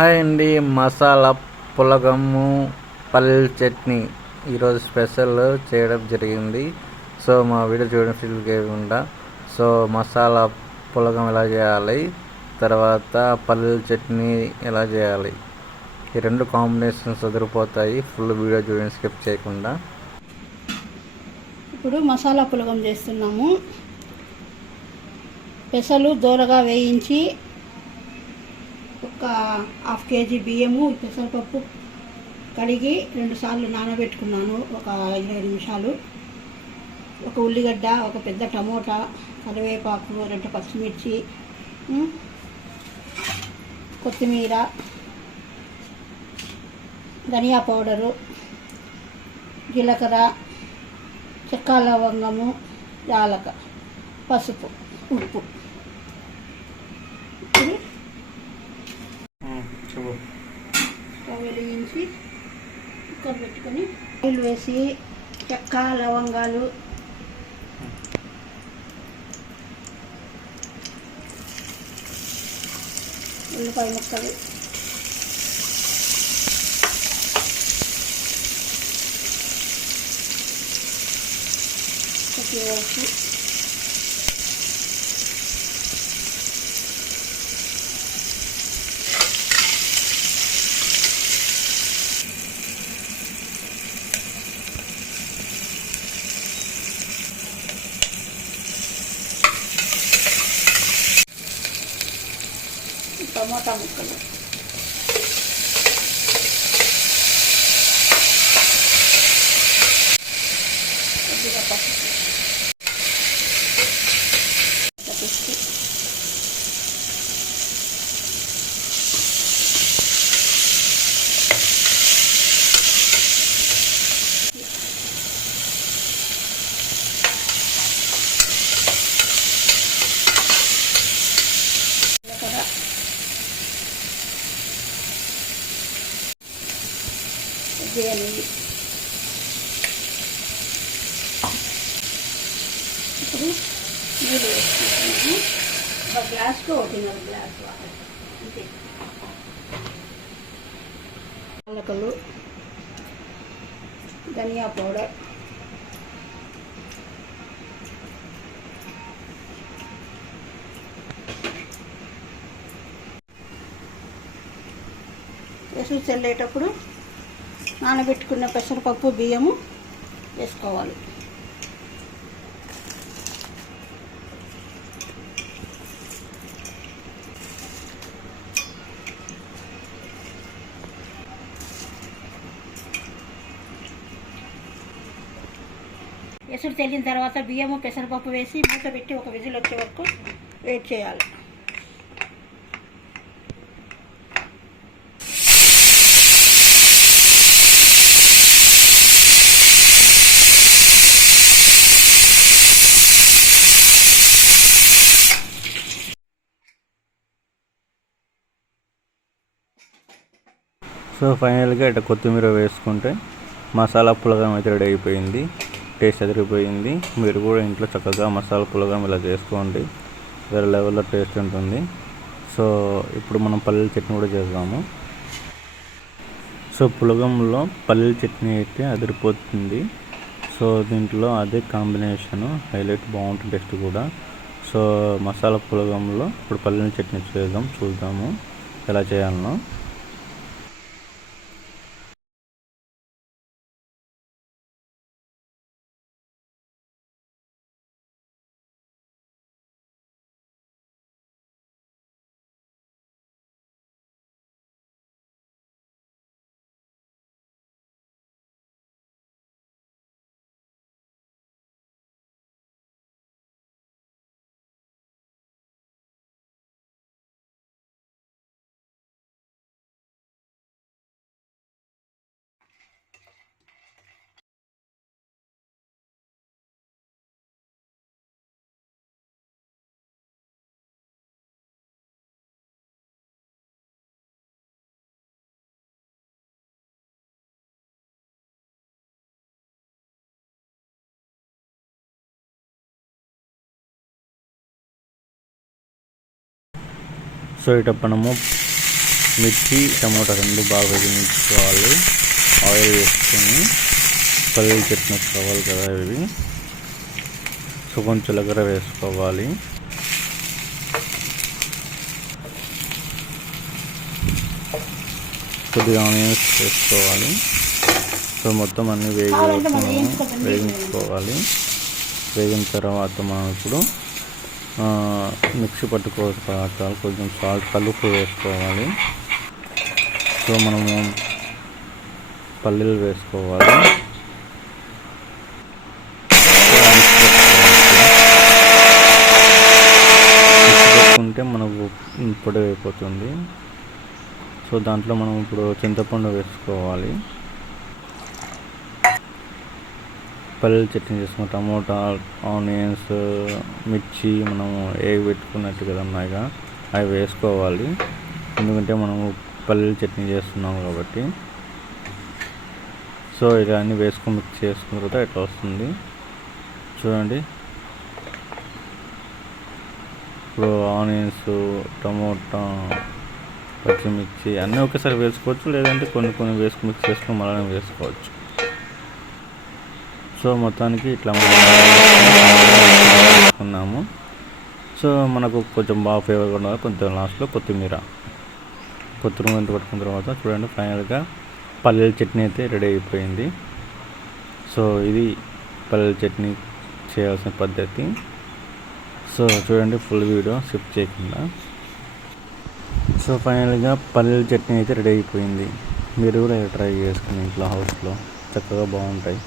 Hi అండి మసాలా పులగము పల్లెల చట్నీ. ఈరోజు స్పెషల్ చేయడం జరిగింది. సో మా వీడియో చూడడం ఫీల్ సో మసాలా పులగం ఎలా చేయాలి తర్వాత పల్లెల చట్నీ ఎలా చేయాలి. ఈ రెండు కాంబినేషన్స్ అదిరిపోతాయి. ఫుల్ వీడియో చూడండి స్కిప్ చేయకుండా. ఇప్పుడు మసాలా పులగం చేస్తున్నాము. పెసలు దూరగా వేయించి ఒక హాఫ్ కేజీ బియ్యము పెసరపప్పు కడిగి రెండుసార్లు నానబెట్టుకున్నాను ఒక ఇరవై నిమిషాలు. ఒక ఉల్లిగడ్డ ఒక పెద్ద టమోటా కరివేపాకు రెండు పచ్చిమిర్చి కొత్తిమీర ధనియా పౌడరు జీలకర్ర చెక్క లవంగము యాలక పసుపు ఉప్పు. వేసుకొని పెట్టుకొని ఆయిల్ వేసి చెక్క లవంగాలు. ఉల్లిపాయ ముక్కలు. వేసి టమోటా ముక్కలు కొద్దిగా పసుపు పసుపు జీలకర్ర కొద్దిగా నెయ్యి ఇప్పుడు నీళ్ళు వేసుకుంటున్నాము. ఒక గ్లాస్కు ఒకటిన్నర గ్లాస్ వాటర్. అంతే. యాలకులు ధనియా పౌడర్. ఎసురు చల్లేటప్పుడు నానబెట్టుకున్న పెసరపప్పు బియ్యము వేసుకోవాలి. ఎసురు తెల్లిన తర్వాత బియ్యము పెసరపప్పు వేసి మూత పెట్టి ఒక విజిల్ వచ్చే వరకు వెయిట్ చేయాలి. సో ఫైనల్గా ఇట్లా కొత్తిమీర వేసుకుంటే మసాలా పులగం అయితే రెడీ అయిపోయింది. టేస్ట్ అదిరిపోయింది మీరు కూడా ఇంట్లో చక్కగా మసాలా పులగం ఇలా చేసుకోండి. వేరే లెవెల్లో టేస్ట్ ఉంటుంది. సో ఇప్పుడు మనం పల్లీల చట్నీ కూడా చేద్దాము. సో పులగంలో పల్లీల చట్నీ అయితే అదిరిపోతుంది. సో దీంట్లో అదే కాంబినేషను హైలైట్ బాగుంటుంది టేస్ట్ కూడా. సో మసాలా పులగంలో ఇప్పుడు పల్లీల చట్నీ చేద్దాం చూద్దాము ఎలా చేయాలనో. సో ఇట మనము మిర్చి టమోటా రెండు బాగా వేగించుకోవాలి ఆయిల్ వేసుకొని పల్లీలు చట్నీ కావాలి కదా ఇవి. సో కొంచెం జీలకర్ర వేసుకోవాలి. కొద్దిగా ఆనియన్స్ వేసుకోవాలి. సో మొత్తం అన్ని వేగి వేగించుకోవాలి వేగిన తర్వాత మనం ఇప్పుడు మిక్సీ పట్టుకోవాల్సిన పదార్థాలు కొంచెం సాల్ట్ కలుపు వేసుకోవాలి. సో మనము పల్లీలు వేసుకోవాలి. మిక్సీ పెట్టుకుంటే మనకు పొడి అయిపోతుంది. సో దాంట్లో మనం ఇప్పుడు చింతపండు వేసుకోవాలి. పల్లీల చట్నీ చేసుకున్న టమోటా ఆనియన్స్ మిర్చి మనము ఏవి పెట్టుకున్నట్టు కదా ఉన్నాయిగా అవి వేసుకోవాలి. ఎందుకంటే మనము పల్లీల చట్నీ చేస్తున్నాం కాబట్టి. సో ఇలా అన్నీ వేసుకుని మిక్స్ చేసుకున్న తర్వాత ఇట్లా వస్తుంది. చూడండి. ఇప్పుడు ఆనియన్స్ టమోటా పచ్చిమిర్చి అన్నీ ఒకేసారి వేసుకోవచ్చు లేదంటే కొన్ని కొన్ని వేసుకుని మిక్స్ చేసుకుని మళ్ళీ వేసుకోవచ్చు. సో మొత్తానికి ఇట్లా మనం సో మనకు కొంచెం బాగా ఫేవర్ ఉండాలి కొంచెం లాస్ట్లో కొత్తిమీర. కొత్తిమీర పట్టుకున్న తర్వాత చూడండి ఫైనల్గా పల్లెల చట్నీ అయితే రెడీ అయిపోయింది. సో ఇది పల్లెల చట్నీ చేయాల్సిన పద్ధతి. సో చూడండి ఫుల్ వీడియో షిఫ్ట్ చేయకుండా. సో ఫైనల్గా పల్లెల చట్నీ అయితే రెడీ అయిపోయింది. మీరు కూడా ట్రై చేసుకుని ఇంట్లో హౌస్లో చక్కగా బాగుంటాయి.